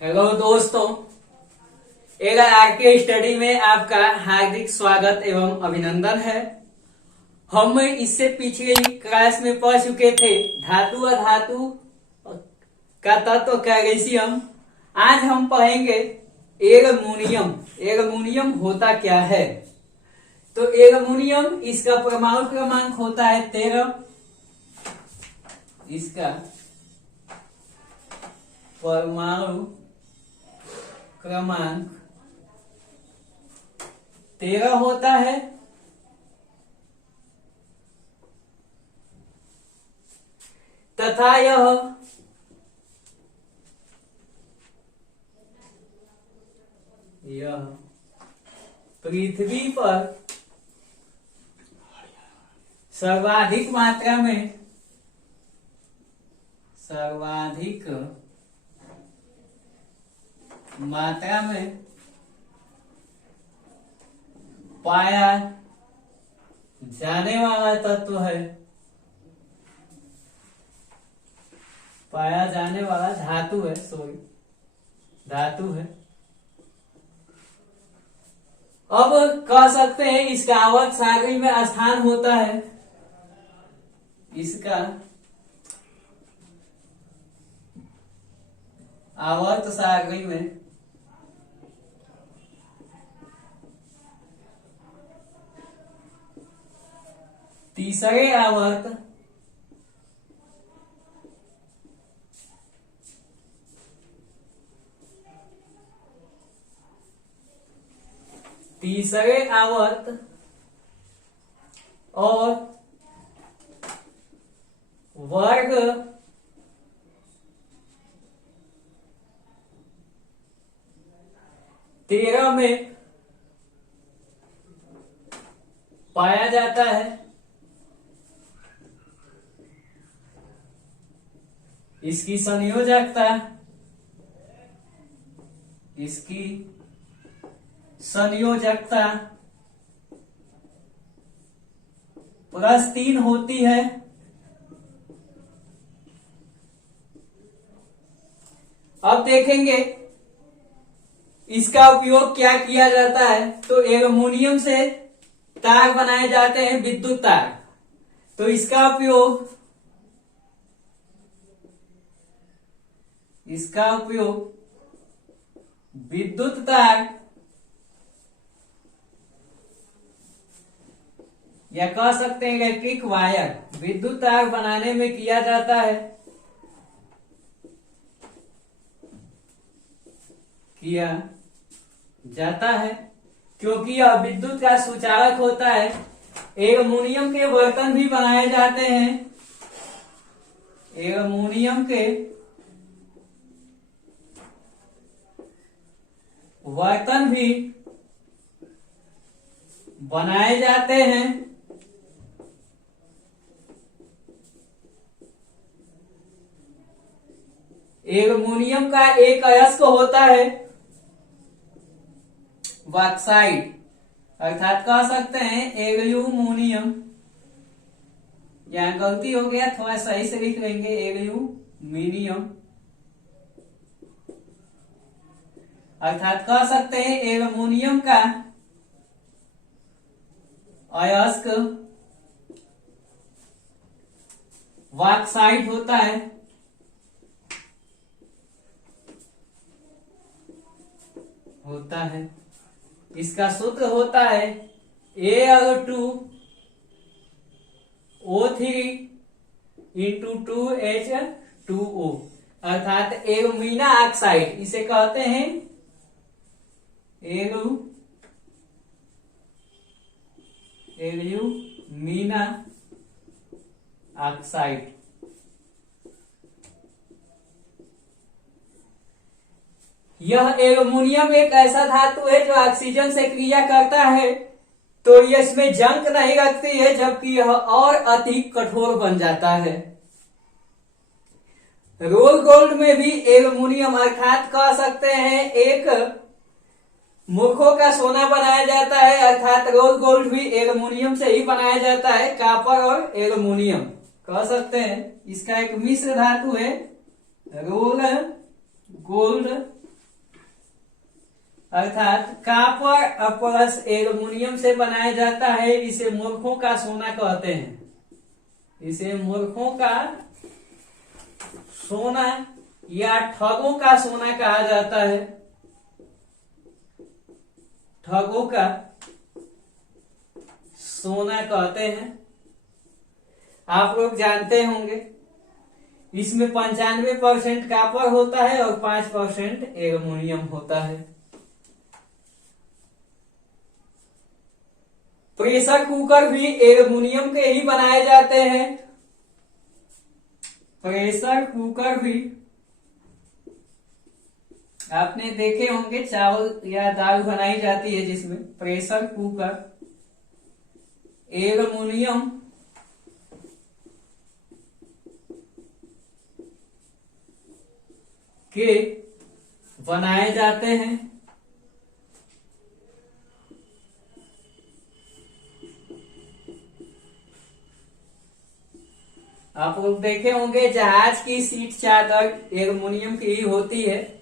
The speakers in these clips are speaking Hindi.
हेलो दोस्तों, एक आरके स्टडी में आपका हार्दिक स्वागत एवं अभिनंदन है। हम इससे पिछले क्लास में पढ़ चुके थे धातु अधातु का तत्व कैल्शियम। आज हम पढ़ेंगे एल्युमिनियम। एल्युमिनियम होता क्या है? तो एल्युमिनियम, इसका परमाणु क्रमांक होता है 13। इसका परमाणु क्रमांक 13 होता है। तथा यह पृथ्वी पर सर्वाधिक मात्रा में पाया जाने वाला तत्व है, पाया जाने वाला धातु है, धातु है। अब कह सकते हैं इसका आवर्त सारणी में स्थान होता है। इसका आवर्त सारणी में तीसरे आवर्त और वर्ग 13 में पाया जाता है। इसकी संयोजकता +3 होती है। अब देखेंगे इसका उपयोग क्या किया जाता है। तो एल्युमिनियम से तार बनाए जाते हैं, विद्युत तार। तो इसका उपयोग विद्युत तार या कह सकते हैं इलेक्ट्रिक वायर, विद्युत तार बनाने में किया जाता है, क्योंकि यह विद्युत का सुचालक होता है। एल्युमिनियम के बर्तन भी बनाए जाते हैं। एल्युमिनियम के बर्तन भी बनाए जाते हैं। एल्युमिनियम का एक अयस्क होता है बॉक्साइट, अर्थात कह सकते हैं एल्युमिनियम। यहां गलती हो गया, थोड़ा सही से लिख लेंगे एल्युमिनियम, अर्थात कह सकते हैं एल्युमिनियम का अयस्क बॉक्साइट होता है। इसका सूत्र होता है Al2O3 × 2H2O, अर्थात एल्यूमिना ऑक्साइड। इसे कहते हैं एल्यूमिना ऑक्साइड। यह एल्युमिनियम एक ऐसा धातु है जो ऑक्सीजन से क्रिया करता है, तो ये इसमें जंग नहीं रखती है, जबकि यह और अधिक कठोर बन जाता है। रोज गोल्ड में भी एल्युमिनियम, अर्थात कह सकते हैं एक मूर्खों का सोना बनाया जाता है, अर्थात रोज गोल्ड भी एल्युमिनियम से ही बनाया जाता है। कॉपर और एल्युमिनियम कह सकते हैं इसका एक मिश्र धातु है रोल गोल्ड अर्थात कॉपर प्लस एल्युमिनियम से बनाया जाता है। इसे मूर्खों का सोना कहते हैं। इसे मूर्खों का सोना या ठगों का सोना कहा जाता है। ठगों का सोना कहते हैं। आप लोग जानते होंगे इसमें 95% कॉपर होता है और 5% एल्युमिनियम होता है। प्रेशर कुकर भी एल्युमिनियम के ही बनाए जाते हैं। प्रेशर कुकर भी आपने देखे होंगे, चावल या दाल बनाई जाती है जिसमें प्रेशर कुकर एल्युमिनियम के बनाए जाते हैं। आप लोग देखे होंगे जहाज की सीट चादर एल्युमिनियम की ही होती है।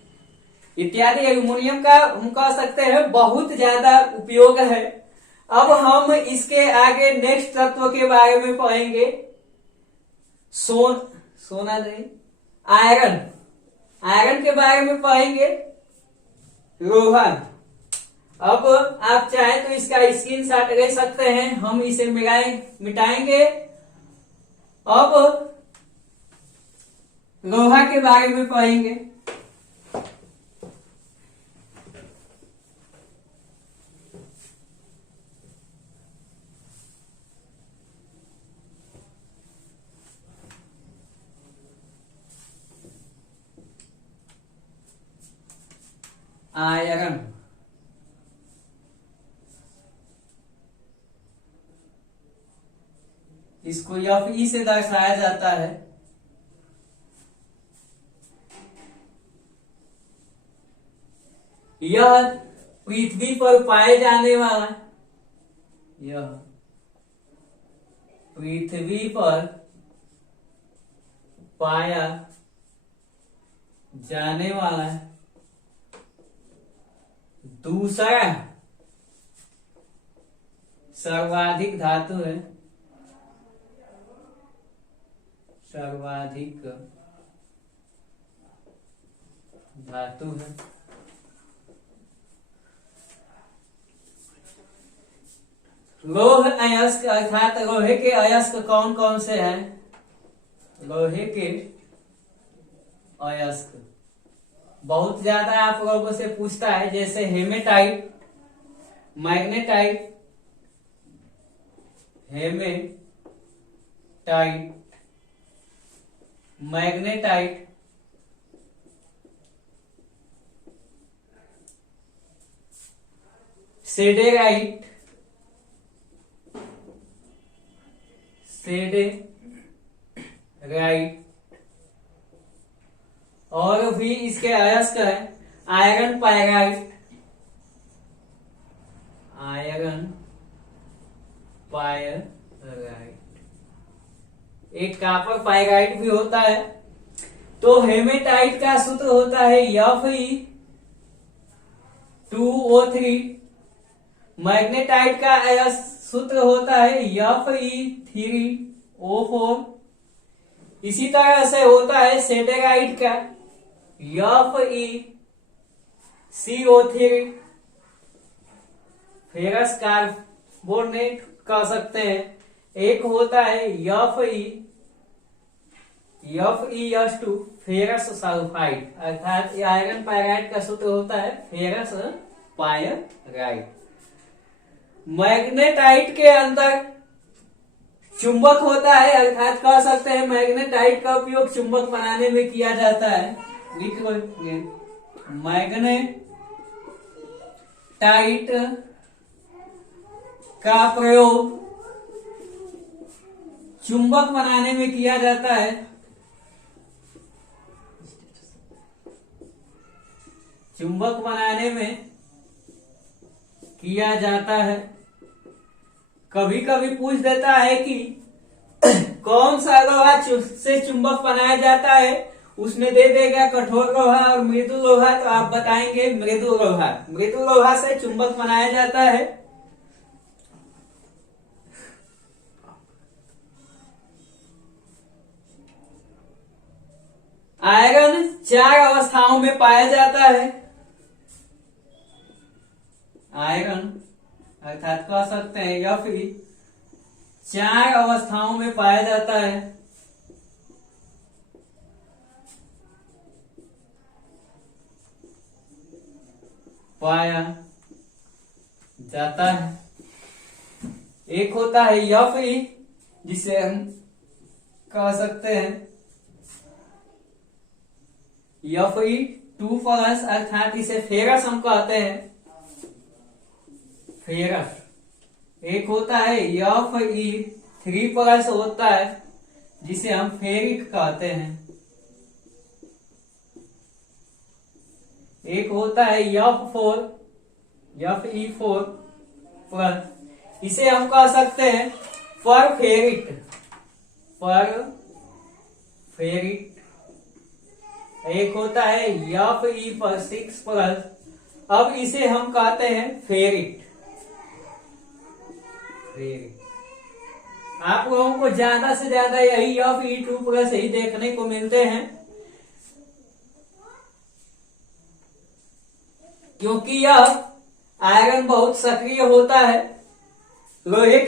इत्यादि एल्युमिनियम का हम कह सकते हैं बहुत ज्यादा उपयोग है। अब हम इसके आगे नेक्स्ट तत्व के बारे में पढ़ेंगे। सोना नहीं, आयरन। आयरन के बारे में पढ़ेंगे। रोहन। अब आप चाहे तो इसका स्क्रीनशॉट ले सकते हैं, हम इसे मिटाएंगे। अब लोहा के बारे में पढ़ेंगे। आयरन। इसको Fe से दर्शाया जाता है। यह पृथ्वी पर पाए जाने वाला, यह पृथ्वी पर पाया जाने वाला दूसरा सर्वाधिक धातु है। सर्वाधिक धातु है। लौह अयस्क अर्थात लोहे के अयस्क कौन कौन से हैं? लोहे के अयस्क बहुत ज्यादा आप लोगों से पूछता है, जैसे हेमेटाइट, मैग्नेटाइट, हेमेटाइट, मैग्नेटाइट, सेडेराइट, सेडेराइट, और भी इसके अयस्क है आयरन पायराइट, आयरन पायराइट, एक कॉपर पायराइट भी होता है। तो हेमेटाइट का सूत्र होता है Fe2O3। मैग्नेटाइट का सूत्र होता है Fe3O4। इसी तरह से होता है सेडेराइट का FeCO3। फेरस कार्बोनेट कह सकते हैं। एक होता है FeS2 फेरस सल्फाइड, अर्थात आयरन पायराइट का सूत्र होता है फेरस पायराइट। मैग्नेटाइट के अंदर चुंबक होता है, अर्थात कह सकते हैं मैग्नेटाइट का उपयोग चुंबक बनाने में किया जाता है। लिख लो, मैग्नेटाइट का प्रयोग चुंबक बनाने में किया जाता है। चुंबक बनाने में किया जाता है। कभी कभी पूछ देता है कि कौन सा लोहा से चुंबक बनाया जाता है, उसमें दे देगा कठोर लोहा और मृदु लोहा, तो आप बताएंगे मृदु लोहा। मृदु लोहा से चुंबक बनाया जाता है। आयरन 4 अवस्थाओं में पाया जाता है। आयरन अर्थात कह सकते हैं या फिर 4 अवस्थाओं में पाया जाता है। पाया जाता है। एक होता है Fe, जिसे हम कह सकते हैं Fe2+, अर्थात इसे फेरस हम कहते हैं। फेरस। एक होता है Fe3+ होता है, जिसे हम फेरिक कहते हैं। एक होता है Fe4+, इसे हम कह सकते हैं परफेरिट। एक होता है Fe6+, अब इसे हम कहते हैं फेरिट। आप लोगों को ज्यादा से ज्यादा यही Fe2+ ही देखने को मिलते हैं, क्योंकि यह आयरन बहुत सक्रिय होता है। लोहे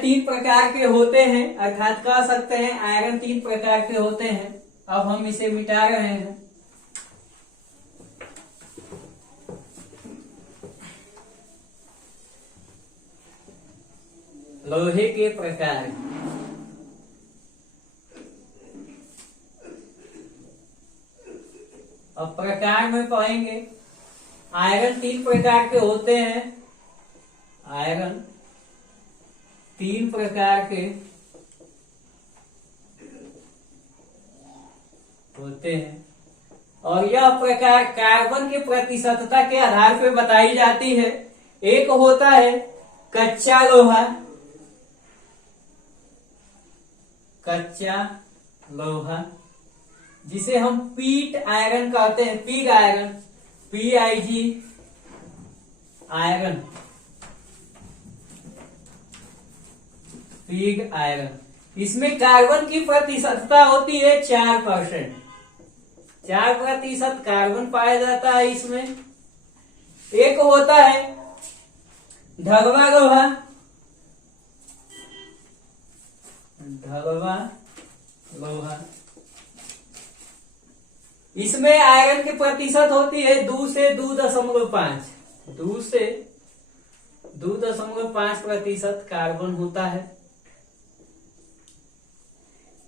3 प्रकार के होते हैं, अर्थात कह सकते हैं आयरन 3 प्रकार के होते हैं। अब हम इसे मिटा रहे हैं। लोहे के प्रकार। अब प्रकार में पढ़ेंगे। आयरन 3 प्रकार के होते हैं। आयरन 3 प्रकार के होते हैं, और यह प्रकार कार्बन की प्रतिशतता के आधार पर बताई जाती है। एक होता है कच्चा लोहा, जिसे हम पीट आयरन कहते हैं। Pig iron, PIG iron, pig iron. इसमें कार्बन की प्रतिशतता होती है 4%। 4% कार्बन पाया जाता है इसमें। एक होता है ढलवा लोहा, इसमें आयरन की प्रतिशत होती है 2 से 2.5। 2 से 2.5% कार्बन होता है,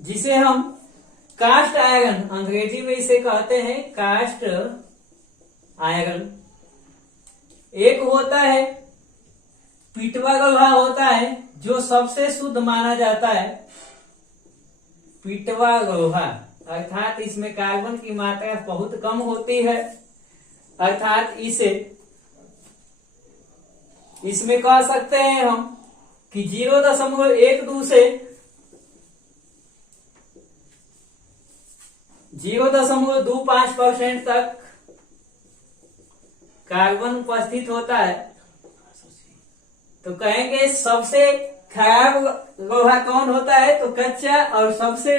जिसे हम कास्ट आयरन, अंग्रेजी में इसे कहते हैं कास्ट आयरन। एक होता है पिटवा लोहा होता है, जो सबसे शुद्ध माना जाता है। पिटवा लोहा, अर्थात इसमें कार्बन की मात्रा बहुत कम होती है, अर्थात इसमें कह सकते हैं हम कि 0.12 से 0.25% तक कार्बन उपस्थित होता है। तो कहेंगे सबसे खराब लोहा कौन होता है, तो कच्चा, और सबसे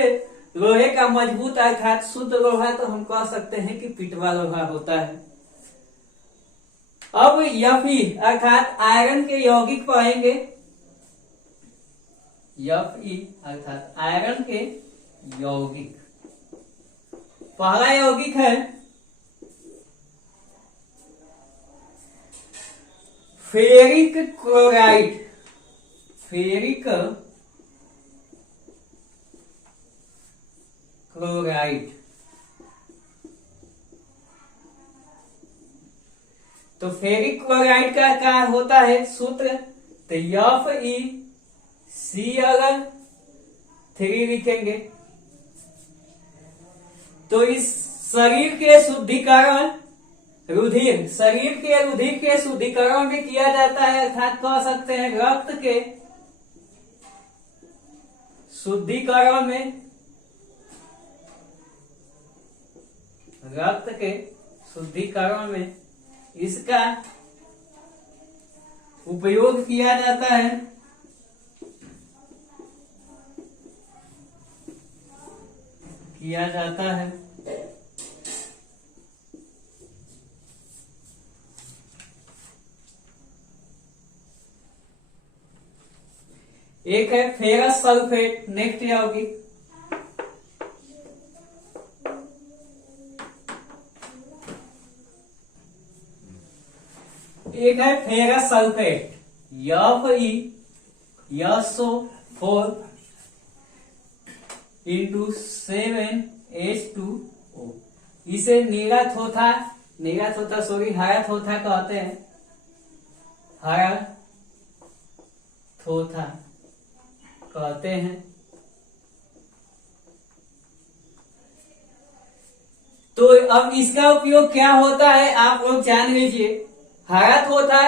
लोहे का मजबूत अर्थात शुद्ध लोहा तो हम कह सकते हैं कि पिटवा लोहा होता है। अब Fe अर्थात आयरन के यौगिक पढ़ेंगे। Fe अर्थात आयरन के यौगिक। पहला यौगिक है फेरिक क्लोराइड। तो फेरिक क्लोराइड का क्या होता है सूत्र, तो Fe3 लिखेंगे। तो इस शरीर के शुद्धिकरण शरीर के शुद्धिकरण में किया जाता है, अर्थात कह सकते हैं रक्त के शुद्धिकरण में रक्त के शुद्धिकरण में इसका उपयोग किया जाता है। एक है फेरस सल्फेट, नेक्स्ट क्या होगी? एक है ferrous sulphate FeSO4 into 7H2O। इसे नीला थोथा हरा थोथा कहते हैं, हरा थोथा कहते हैं। तो अब इसका उपयोग क्या होता है आप लोग जान लीजिए। हरा थोथा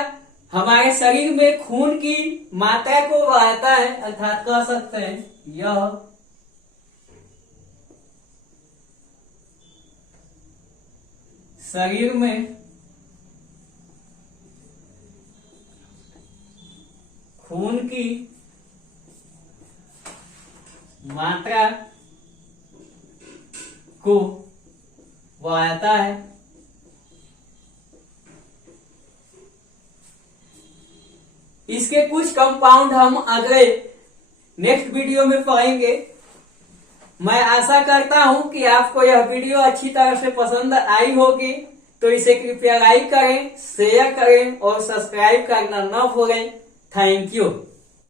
हमारे शरीर में खून की मात्रा को बढ़ाता है, अर्थात कह सकते हैं यह शरीर में खून की मात्रा को बढ़ाता है। इसके कुछ कंपाउंड हम अगले नेक्स्ट वीडियो में पढ़ेंगे। मैं आशा करता हूं कि आपको यह वीडियो अच्छी तरह से पसंद आई होगी, तो इसे कृपया लाइक करें, शेयर करें और सब्सक्राइब करना न भूलें। Thank you.